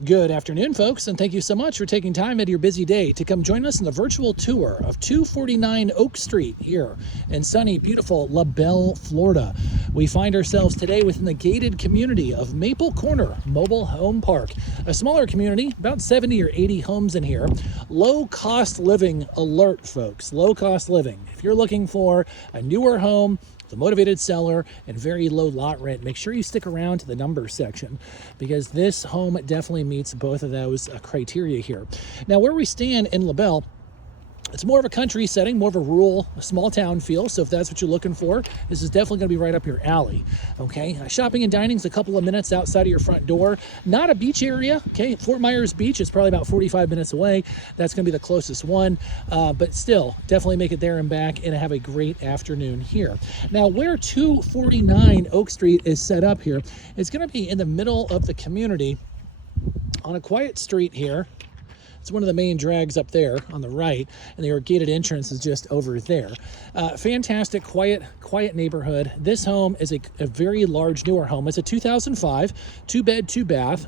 Good afternoon, folks, and thank you so much for taking time out of your busy day to come join us in the virtual tour of 249 Oak Street here in sunny, beautiful Labelle, Florida. We find ourselves today within the gated community of Maple Corner Mobile Home Park, a smaller community, about 70 or 80 homes in here. Low-cost living alert, folks, low-cost living. If you're looking for a newer home, the motivated seller, and very low lot rent, make sure you stick around to the numbers section because this home definitely meets both of those criteria here. Now, where we stand in Labelle, it's more of a country setting, more of a rural, small town feel. So if that's what you're looking for, this is definitely going to be right up your alley. Okay, shopping and dining is a couple of minutes outside of your front door. Not a beach area. Okay, Fort Myers Beach is probably about 45 minutes away. That's going to be the closest one, but still, definitely make it there and back and have a great afternoon here. Now, where 249 Oak Street is set up here, it's going to be in the middle of the community on a quiet street here. It's one of the main drags up there on the right, and the gated entrance is just over there. Fantastic, quiet neighborhood. This home is a very large, newer home. It's a 2005, 2-bed, 2-bath.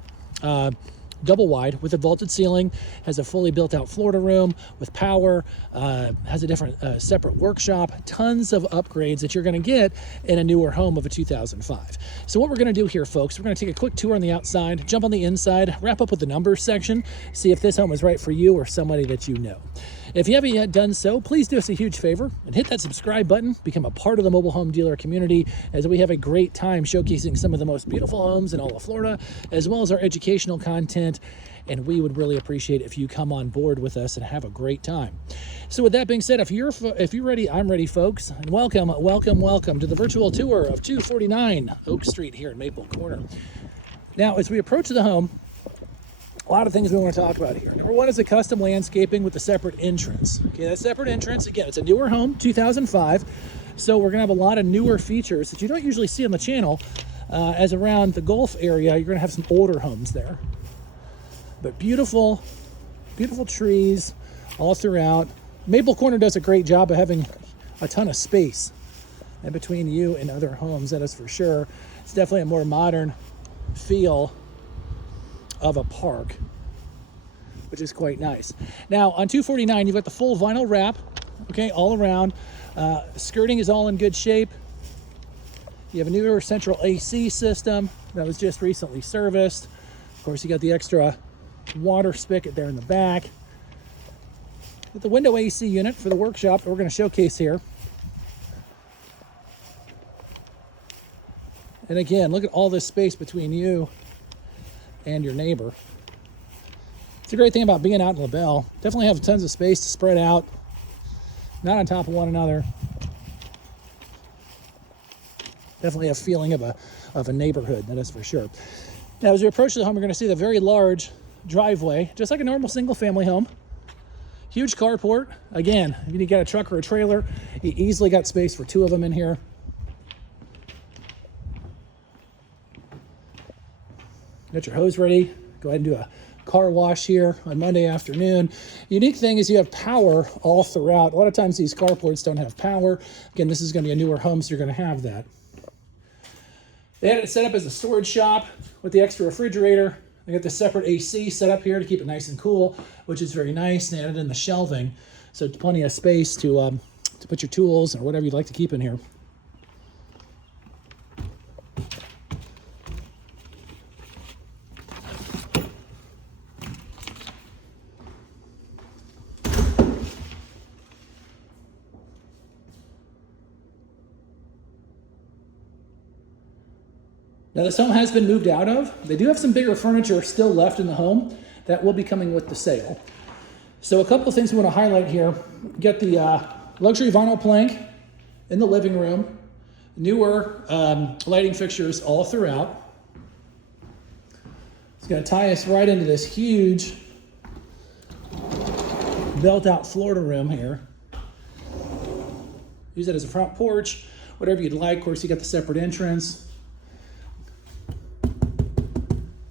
Double wide with a vaulted ceiling, has a fully built out Florida room with power, has a different separate workshop, tons of upgrades that you're going to get in a newer home of a 2005. So what we're going to do here, folks, we're going to take a quick tour on the outside, jump on the inside, wrap up with the numbers section, see if this home is right for you or somebody that you know. If you haven't yet done so, please do us a huge favor and hit that subscribe button, become a part of the mobile home dealer community, as we have a great time showcasing some of the most beautiful homes in all of Florida, as well as our educational content. And we would really appreciate if you come on board with us and have a great time. So with that being said, if you're ready, I'm ready, folks. And welcome to the virtual tour of 249 Oak Street here in Maple Corner. Now, as we approach the home, a lot of things we want to talk about here. Number one is the custom landscaping with the separate entrance. Okay, that separate entrance, again, it's a newer home, 2005. So we're going to have a lot of newer features that you don't usually see on the channel. As around the Gulf area, you're going to have some older homes there. But beautiful trees all throughout. Maple Corner does a great job of having a ton of space in between you and other homes, that is for sure. It's definitely a more modern feel of a park, which is quite nice. Now on 249, you've got the full vinyl wrap, okay, all around. Skirting is all in good shape. You have a newer central AC system that was just recently serviced. Of course, you got the extra water spigot there in the back. With the window AC unit for the workshop that we're going to showcase here. And again, look at all this space between you and your neighbor. It's a great thing about being out in Labelle. Definitely have tons of space to spread out, not on top of one another. Definitely a feeling of a neighborhood, that is for sure. Now, as we approach the home, we're going to see the very large driveway, just like a normal single-family home. Huge carport. Again, if you get a truck or a trailer, you easily got space for two of them in here. Got your hose ready. Go ahead and do a car wash here on Monday afternoon. Unique thing is you have power all throughout. A lot of times these carports don't have power. Again, this is going to be a newer home, so you're going to have that. They had it set up as a storage shop with the extra refrigerator. They got the separate AC set up here to keep it nice and cool, which is very nice. They added in the shelving, so plenty of space to put your tools or whatever you'd like to keep in here. Now this home has been moved out of. They do have some bigger furniture still left in the home that will be coming with the sale. So a couple of things we want to highlight here. Get the luxury vinyl plank in the living room. Newer lighting fixtures all throughout. It's going to tie us right into this huge built out Florida room here. Use it as a front porch, whatever you'd like. Of course, you got the separate entrance.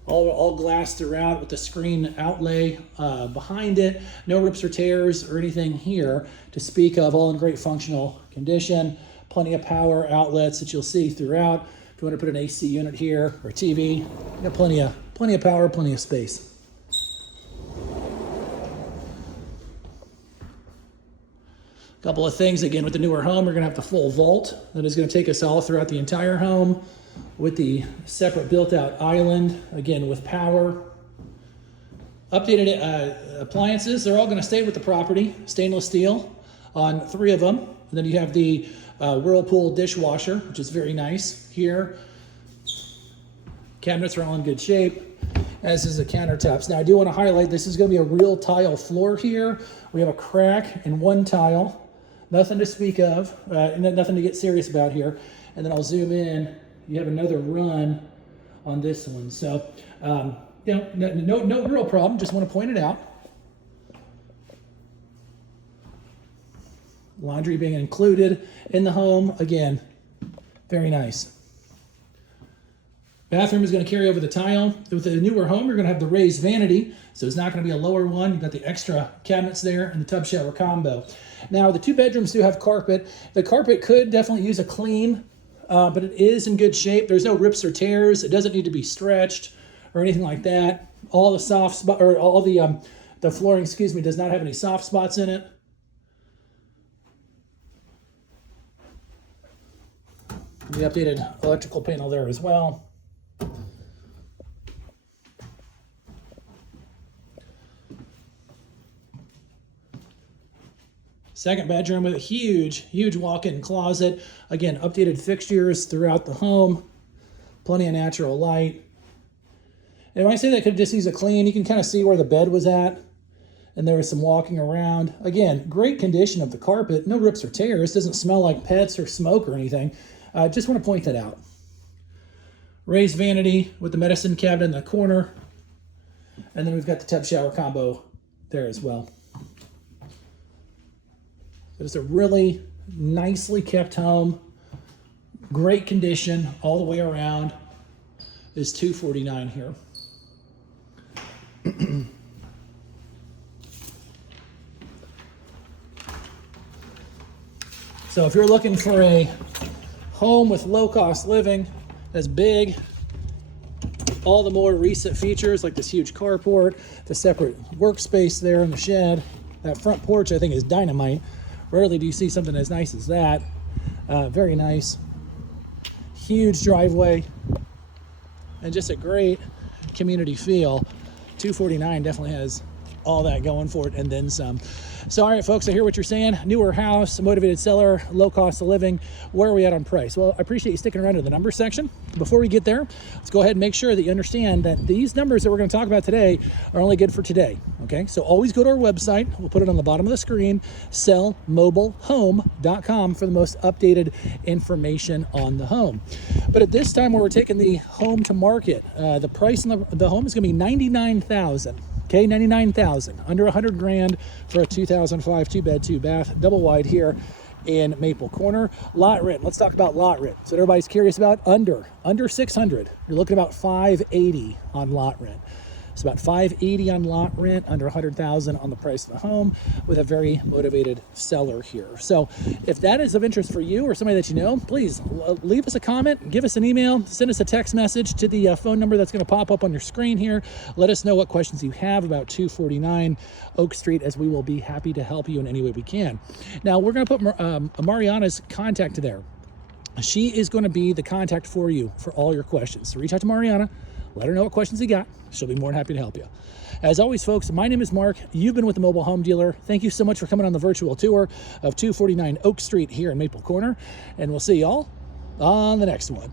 All glass throughout with the screen outlay behind it. No rips or tears or anything here to speak of, all in great functional condition. Plenty of power outlets that you'll see throughout. If you want to put an AC unit here or TV, you got plenty of Plenty of power, plenty of space. Couple of things, again, with the newer home, we're gonna have the full vault that is gonna take us all throughout the entire home with the separate built-out island, again, with power. Updated appliances, they're all gonna stay with the property, stainless steel on 3 of them. And then you have the Whirlpool dishwasher, which is very nice here. Cabinets are all in good shape, as is the countertops. Now I do wanna highlight, this is gonna be a real tile floor here. We have a crack in one tile. Nothing to speak of, nothing to get serious about here. And then I'll zoom in. You have another run on this one. So, you know, no real problem. Just want to point it out. Laundry being included in the home. Again, very nice. Bathroom is going to carry over the tile. With the newer home, you're going to have the raised vanity. So it's not going to be a lower one. You've got the extra cabinets there and the tub shower combo. Now, the 2 bedrooms do have carpet. The carpet could definitely use a clean, but it is in good shape. There's no rips or tears. It doesn't need to be stretched or anything like that. All the soft spot, or all the flooring, excuse me, does not have any soft spots in it. The updated electrical panel there as well. Second bedroom with a huge walk-in closet. Again, updated fixtures throughout the home. Plenty of natural light. And when I say that could just use a clean, you can kind of see where the bed was at. And there was some walking around. Again, great condition of the carpet. No rips or tears. Doesn't smell like pets or smoke or anything. Just want to point that out. Raised vanity with the medicine cabinet in the corner. And then we've got the tub shower combo there as well. It's a really nicely kept home, great condition all the way around. Is $249 here. So if you're looking for a home with low-cost living that's big, all the more recent features like this huge carport, the separate workspace there in the shed, that front porch I think is dynamite. Rarely do you see something as nice as that. Very nice. Huge driveway. And just a great community feel. $249 definitely has all that going for it and then some. So, all right, folks, I hear what you're saying. Newer house, motivated seller, low cost of living. Where are we at on price? Well, I appreciate you sticking around to the numbers section. Before we get there, let's go ahead and make sure that you understand that these numbers that we're going to talk about today are only good for today. Okay, so always go to our website. We'll put it on the bottom of the screen, sellmobilehome.com, for the most updated information on the home. But at this time, where we're taking the home to market, the price on the home is going to be $99,000. Okay, $99,000, under $100,000 for a 2005 2-bed, 2-bath, double wide here in Maple Corner. Lot rent. Let's talk about lot rent. So everybody's curious about under $600. You're looking about $580 on lot rent. It's about $580 on lot rent, under $100,000 on the price of the home, with a very motivated seller here. So if that is of interest for you or somebody that you know, please leave us a comment, give us an email, send us a text message to the phone number that's going to pop up on your screen here. Let us know what questions you have about 249 Oak Street, as we will be happy to help you in any way we can. Now, we're going to put Mariana's contact there. She is going to be the contact for you for all your questions. So reach out to Mariana. Let her know what questions you got. She'll be more than happy to help you. As always, folks, my name is Mark. You've been with the Mobile Home Dealer. Thank you so much for coming on the virtual tour of 249 Oak Street here in Maple Corner. And we'll see y'all on the next one.